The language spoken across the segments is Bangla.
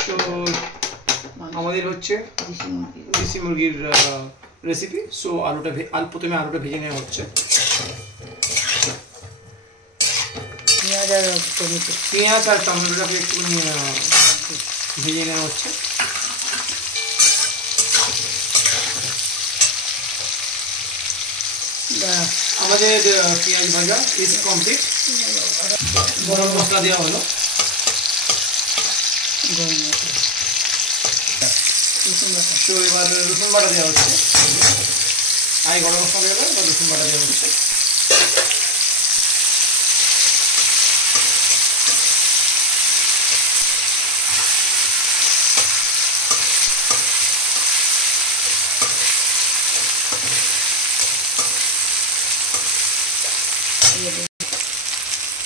সো আমাদের হচ্ছে দেশি মুরগির রেসিপি। সো প্রথমে আলুটা ভেজে নেওয়া হচ্ছে। পেঁয়াজ আর টমেটোটাকে একটু ভেজে নেওয়া হচ্ছে। আমাদের পেঁয়াজ ভাজা ইজ কমপ্লিট। গরম মশলা দেওয়া হলো। তো এবার রসুন বাটা দেওয়া হচ্ছে। আগে গরম মশলা দেওয়া হবে, এবার রসুন বাটা দেওয়া হচ্ছে।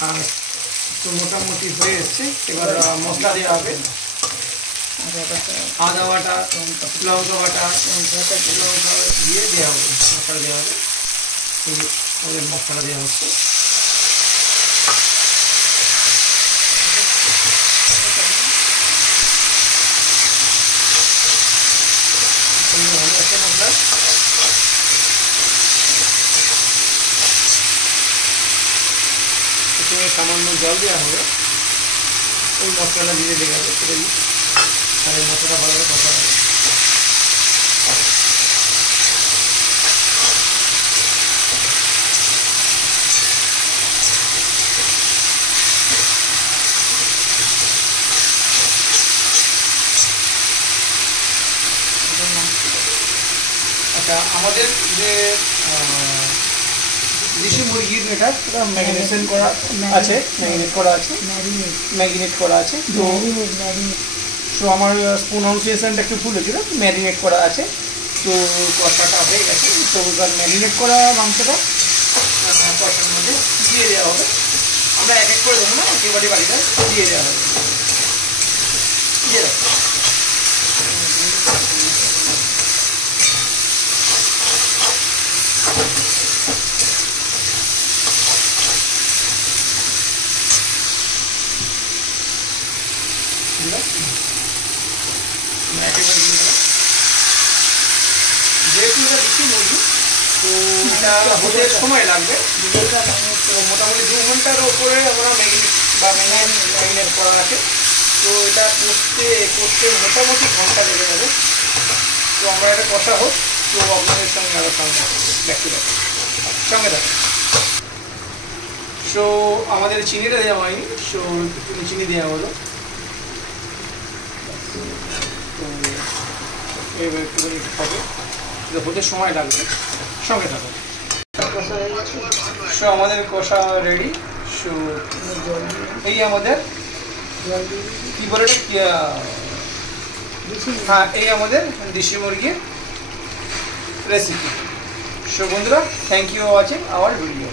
আর তো মোটামুটি হয়ে এসছে। এবার মশলা দেওয়া হবে। আদা বাটা, লঙ্কা বাটা, লঙ্কা দিয়ে দেওয়া হবে, মশলা দেওয়া হবে। ওদের মশলা দেওয়া হচ্ছে। মশলা সামান্য জল দেওয়া হবে। ওই মশলাটা দিয়ে দেওয়া হবে, সেটা দিই। তাহলে মশলাটা ভালো করে কষা হবে। আচ্ছা, আমাদের যে দেশি মুরগির এটা ম্যারিনেশন করা আছে, ম্যারিনেট করা আছে। তো আমার প্রোনাউন্সিয়েশনটা একটু ভুল হয়েছিল। ম্যারিনেট করা আছে। তো কষাটা হয়ে গেছে। তো এবার ম্যারিনেট করা মাংসটা কষার মধ্যে দিয়ে দেওয়া হবে। আমরা এক এক করে দেবো না, একেবারে বাড়িটা দিয়ে দেওয়া হবে। দিয়ে দেবো। যেহেতু এটা বেশি মুরগি, তো এটা হতে সময় লাগবে। তো মোটামুটি 2 ঘন্টার ওপরে আমরা ম্যারিনেট করা আছে। তো এটা করতে মোটামুটি ঘন্টা লেগে যাবে। তো আমরা এটা কষা হোক। তো আপনাদের সঙ্গে আরও দেখতে পাবো, সঙ্গে থাকবে। সো আমাদের চিনিটা দেওয়া হয়নি। সো একটু চিনি দেওয়া হলো। তো এবার একটুখানি হবে, হতে সময় লাগবে, সঙ্গে থাকো। সো আমাদের কষা রেডি। সো এই আমাদের কি বলে এটা, হ্যাঁ, এই আমাদের দেশি মুরগির রেসিপি। সো বন্ধুরা, thank you for watching our video.